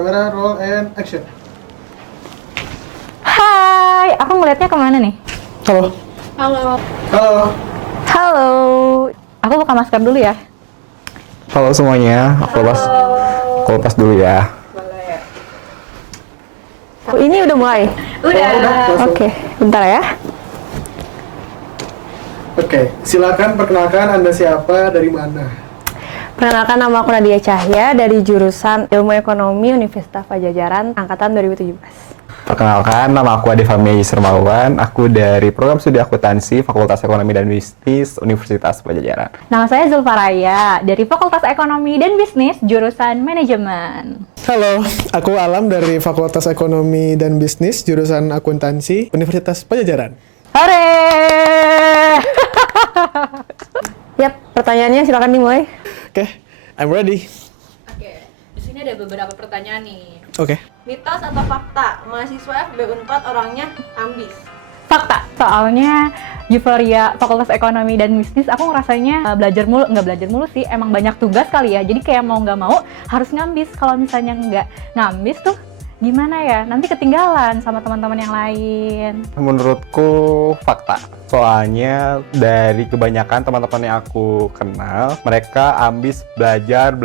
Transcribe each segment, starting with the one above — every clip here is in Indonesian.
Kamera roll and action. Hai, aku ngeliatnya kemana nih? Halo. Halo. Halo. Halo, aku buka masker dulu ya. Halo semuanya, aku lepas dulu ya. Boleh. Oh, ini udah mulai? Udah. Langsung. Oke, bentar ya. Oke, silakan perkenalkan Anda siapa, dari mana? Perkenalkan, nama aku Nadia Cahya dari jurusan Ilmu Ekonomi Universitas Pajajaran Angkatan 2017. Perkenalkan, nama aku Ade Fahmi Sermawan. Aku dari program studi akuntansi Fakultas Ekonomi dan Bisnis Universitas Pajajaran. Nama saya Zulfaraya dari Fakultas Ekonomi dan Bisnis jurusan Manajemen. Halo, aku Alam dari Fakultas Ekonomi dan Bisnis jurusan Akuntansi Universitas Pajajaran. Hore! Yap, pertanyaannya silakan dimulai. Oke, I'm ready. Oke. Di sini ada beberapa pertanyaan nih. Oke. Mitos atau fakta? Mahasiswa FB Unpad orangnya ambis. Fakta, soalnya euforia Fakultas Ekonomi dan Bisnis aku ngerasanya nggak belajar mulu sih, emang banyak tugas kali ya, jadi kayak mau nggak mau harus ngambis. Kalau misalnya nggak ngambis tuh gimana ya, nanti ketinggalan sama teman-teman yang lain. Menurutku fakta. Soalnya dari kebanyakan teman-teman yang aku kenal, mereka ambis belajar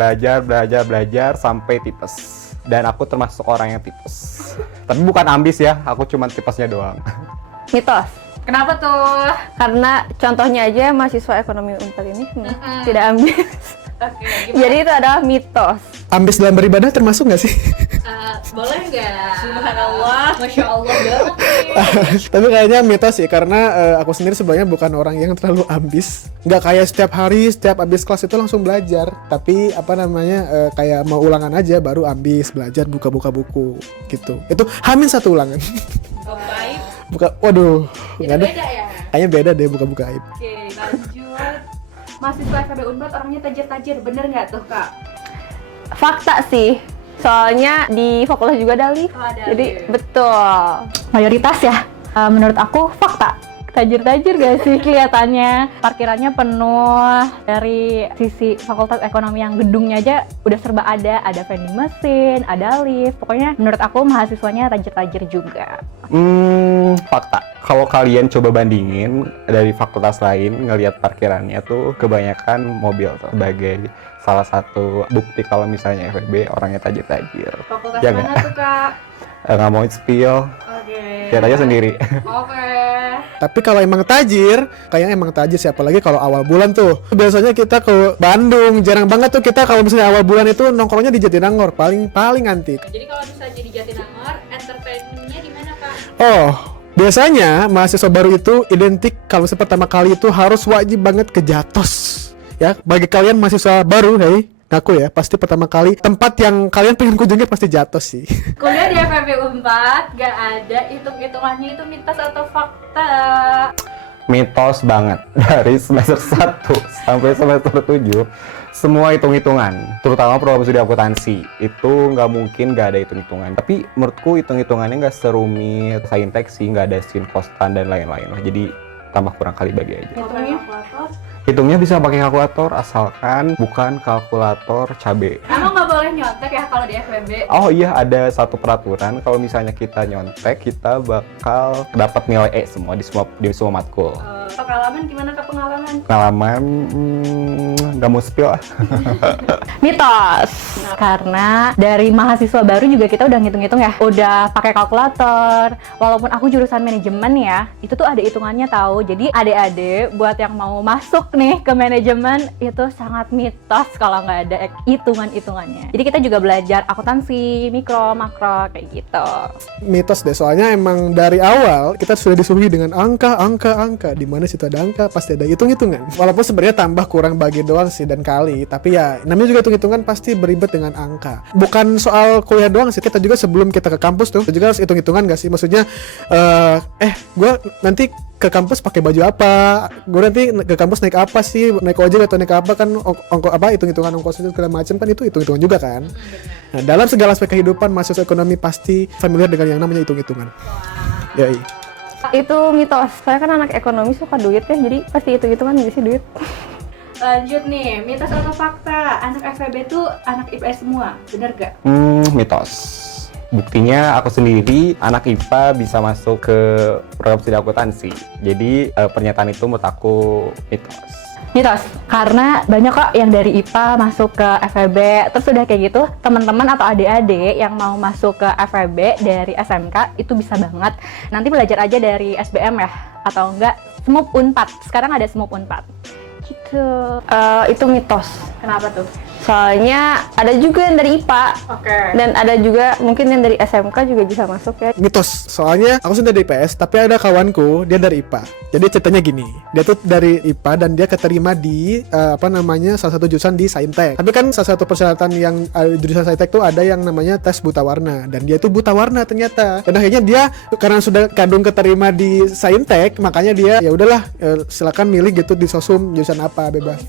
sampai tipes. Dan aku termasuk orang yang tipes. Tapi bukan ambis ya, aku cuma tipesnya doang. Mitos. Kenapa tuh? Karena contohnya aja mahasiswa ekonomi Unpad ini tidak ambis. Oke, Jadi itu adalah mitos. Ambis dalam beribadah termasuk nggak sih? Boleh nggak? Subhanallah, Masya Allah banget nih. Tapi kayaknya mitos sih, karena aku sendiri sebenarnya bukan orang yang terlalu ambis. Nggak kayak setiap hari, setiap abis kelas itu langsung belajar. Tapi kayak mau ulangan aja baru ambis belajar, buka-buka buku gitu. Itu hamin satu ulangan. Baik. Waduh, Itu nggak ada. beda ya? Kayaknya beda deh buka-buka aib. Oke, lanjut. Mahasiswa FB Unpad orangnya tajir-tajir, bener nggak tuh kak? Fakta sih. Soalnya di fakultas juga ada lift. Oh, ada Jadi lift. betul. Mayoritas ya. Menurut aku fakta. Tajir-tajir gak sih kelihatannya? Parkirannya penuh. Dari sisi Fakultas Ekonomi yang gedungnya aja udah serba ada vending mesin, ada lift. Pokoknya menurut aku mahasiswanya tajir-tajir juga. Fakta. Kalau kalian coba bandingin dari fakultas lain, ngelihat parkirannya tuh kebanyakan mobil tuh, sebagai salah satu bukti kalau misalnya FEB orangnya tajir-tajir. Fakultas Ya mana nggak? tuh kak? Nggak mau spill, Oke. lihat aja sendiri. Oke. Tapi kalau emang tajir, kayaknya emang tajir sih, apalagi kalau awal bulan tuh. Biasanya kita ke Bandung, jarang banget tuh kita kalau misalnya awal bulan itu nongkrongnya di Jatinangor, paling antik. Jadi kalau misalnya di Jatinangor, entertainmentnya di mana kak? Oh, biasanya mahasiswa baru itu identik kalau misalnya pertama kali itu harus wajib banget ke Jatos. Ya, bagi kalian mahasiswa baru, hey, ngaku ya, pasti pertama kali tempat yang kalian pengen kunjungi pasti Jatos sih. Kuliah di FEB Unpad gak ada hitung-hitungannya, itu mitos atau fakta? Mitos banget. Dari semester 1 sampai semester 7 semua hitung-hitungan, terutama program studi akuntansi itu nggak mungkin nggak ada hitung-hitungan. Tapi menurutku hitung-hitungannya nggak serumit saintek sih, nggak ada sin kostan dan lain-lain lah. Jadi tambah kurang kali bagi aja. Hitungnya? Hitungnya bisa pakai kalkulator asalkan bukan kalkulator cabe. Emang nggak boleh nyontek ya kalau di FEB? Oh iya, ada satu peraturan kalau misalnya kita nyontek kita bakal dapat nilai E semua di semua matkul. Pengalaman gimana kak, pengalaman? Pengalaman nggak mau spill ah. Mitos. Karena dari mahasiswa baru juga kita udah ngitung-ngitung ya. Udah pakai kalkulator. Walaupun aku jurusan manajemen ya, itu tuh ada hitungannya tahu. Jadi adik-adik buat yang mau masuk nih ke manajemen itu sangat mitos kalau nggak ada hitungan-hitungannya. Jadi kita juga belajar akuntansi, mikro, makro kayak gitu. Mitos deh, soalnya emang dari awal kita sudah disuguhi dengan angka. Di mana situ ada angka pasti ada hitung-hitungan. Walaupun sebenarnya tambah kurang bagi doang sih dan kali, tapi ya namanya juga hitung-hitungan pasti beribet dengan angka. Bukan soal kuliah doang sih, kita juga sebelum kita ke kampus tuh kita juga harus hitung-hitungan gak sih? Maksudnya gue nanti ke kampus pakai baju apa, gue nanti ke kampus naik apa sih, naik ojek atau naik apa, kan hitung-hitungan ongkos itu segala macam, kan itu hitung-hitungan juga kan. Nah, dalam segala aspek kehidupan mahasiswa ekonomi pasti familiar dengan yang namanya hitung-hitungan. Yoi. Itu mitos. Saya kan anak ekonomi suka duit ya, jadi pasti hitung-hitungan sih duit. Lanjut nih, mitos atau fakta? Anak FEB tuh anak IPS semua, bener gak? Mitos. Buktinya aku sendiri anak IPA bisa masuk ke program studi akuntansi. Jadi pernyataan itu menurut aku mitos. Mitos, karena banyak kok yang dari IPA masuk ke FEB, terus udah kayak gitu, teman-teman atau adik-adik yang mau masuk ke FEB dari SMK itu bisa banget. Nanti belajar aja dari SBM ya, atau enggak SMUP Unpad. Sekarang ada SMUP Unpad. Gitu. Itu mitos. Kenapa tuh? Soalnya ada juga yang dari IPA Oke. dan ada juga mungkin yang dari SMK juga bisa masuk ya. Mitos, soalnya aku sudah dari IPS, tapi ada kawanku dia dari IPA. Jadi ceritanya gini, dia tuh dari IPA dan dia keterima di salah satu jurusan di Saintek. Tapi kan salah satu persyaratan yang jurusan Saintek tuh ada yang namanya tes buta warna, dan dia tuh buta warna ternyata. Dan akhirnya dia karena sudah kadung keterima di Saintek, makanya dia ya udahlah silakan milih gitu di sosum jurusan apa bebas.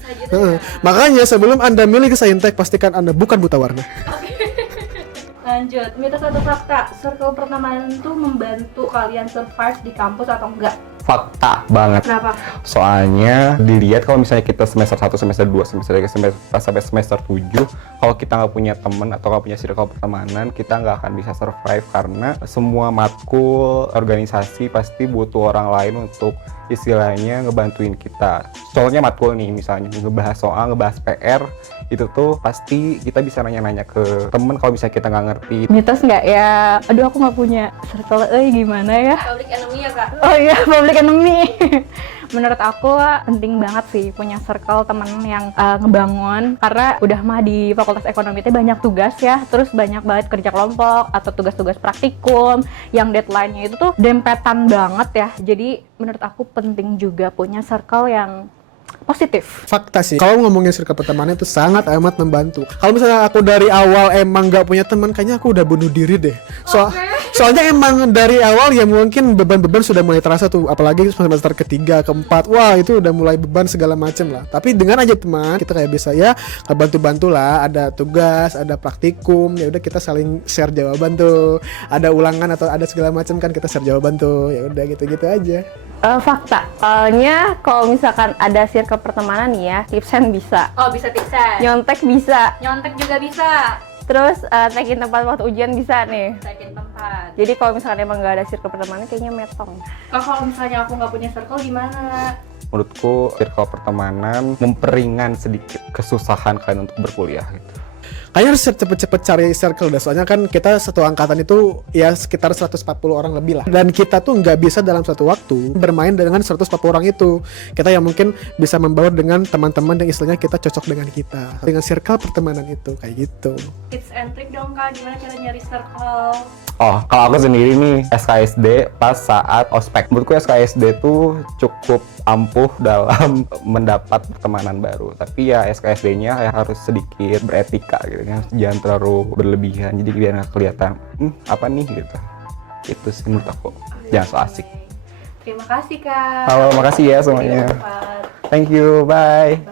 Makanya sebelum Anda milih ke Saintek, pastikan Anda bukan buta warna. Lanjut, mitos atau fakta? Circle pertemanan tuh membantu kalian survive di kampus atau enggak? Fakta banget. Kenapa? Soalnya dilihat kalau misalnya kita semester 1, semester 2, semester 3, sampai semester 7, kalau kita nggak punya teman atau nggak punya circle pertemanan, kita nggak akan bisa survive karena semua matkul, organisasi pasti butuh orang lain untuk istilahnya ngebantuin kita. Contohnya matkul nih, misalnya ngebahas soal, ngebahas PR, itu tuh pasti kita bisa nanya-nanya ke temen kalau misalnya kita nggak ngerti. Mitos nggak ya? Aduh, aku nggak punya circle, gimana ya? Public enemy ya kak? Oh iya, public enemy. Menurut aku penting banget sih punya circle temen yang ngebangun, karena udah mah di Fakultas Ekonomi itu banyak tugas ya, terus banyak banget kerja kelompok atau tugas-tugas praktikum yang deadline-nya itu tuh dempetan banget ya. Jadi menurut aku penting juga punya circle yang positif. Fakta sih, kalau ngomongin circle pertemanan itu sangat amat membantu. Kalau misalnya aku dari awal emang nggak punya teman, kayaknya aku udah bunuh diri deh. Soalnya emang dari awal ya mungkin beban-beban sudah mulai terasa tuh, apalagi semester ketiga, keempat, wah itu udah mulai beban segala macem lah. Tapi dengan aja teman, kita kayak bisa ya bantu-bantu lah, ada tugas, ada praktikum, ya udah kita saling share jawaban tuh. Ada ulangan atau ada segala macam kan kita share jawaban tuh. Ya udah gitu-gitu aja. Fakta. Soalnya kalau misalkan ada circle pertemanan nih ya, tipsen bisa. Oh bisa tipsan. Nyontek bisa. Nyontek juga bisa. Terus taking tempat waktu ujian bisa nih. Taking tempat. Jadi kalau misalkan emang nggak ada circle pertemanan kayaknya metong. Kalau misalnya aku nggak punya circle gimana? Menurutku circle pertemanan memperingan sedikit kesusahan kalian untuk berkuliah gitu. Kayaknya harus cepet-cepet cari circle dah, soalnya kan kita satu angkatan itu ya sekitar 140 orang lebih lah. Dan kita tuh nggak bisa dalam satu waktu bermain dengan 140 orang itu. Kita yang mungkin bisa membaur dengan teman-teman yang istilahnya kita cocok dengan kita. Dengan circle pertemanan itu, kayak gitu. Tips and trick dong kak, gimana cara nyari circle? Oh, kalau aku sendiri nih, SKSD pas saat ospek. Menurutku SKSD tuh cukup ampuh dalam mendapat pertemanan baru. Tapi ya SKSD-nya ya harus sedikit beretika gitu kan. Jangan terlalu berlebihan, jadi biar nggak kelihatan, apa nih gitu. Itu sih menurut aku. Jangan so asik. Terima kasih kak. Halo, makasih ya semuanya. Sampai jumpa. Thank you, bye.